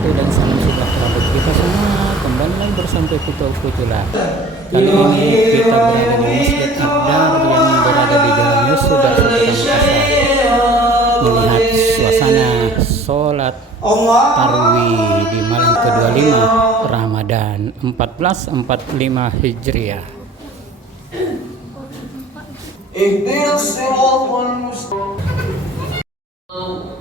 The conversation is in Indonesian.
wabarakatuh, dan salam sejahtera bagi kita semua. Kembali lagi bersama Putu Putula. Kali ini kita berada di Masjid Ad-Dar yang berada di Jalan Yusuda, Kota Makassar, melihat suasana sholat Tarwih di malam ke-25 Ramadan 1445 Hijriah. اهدنا الصراط المستقيم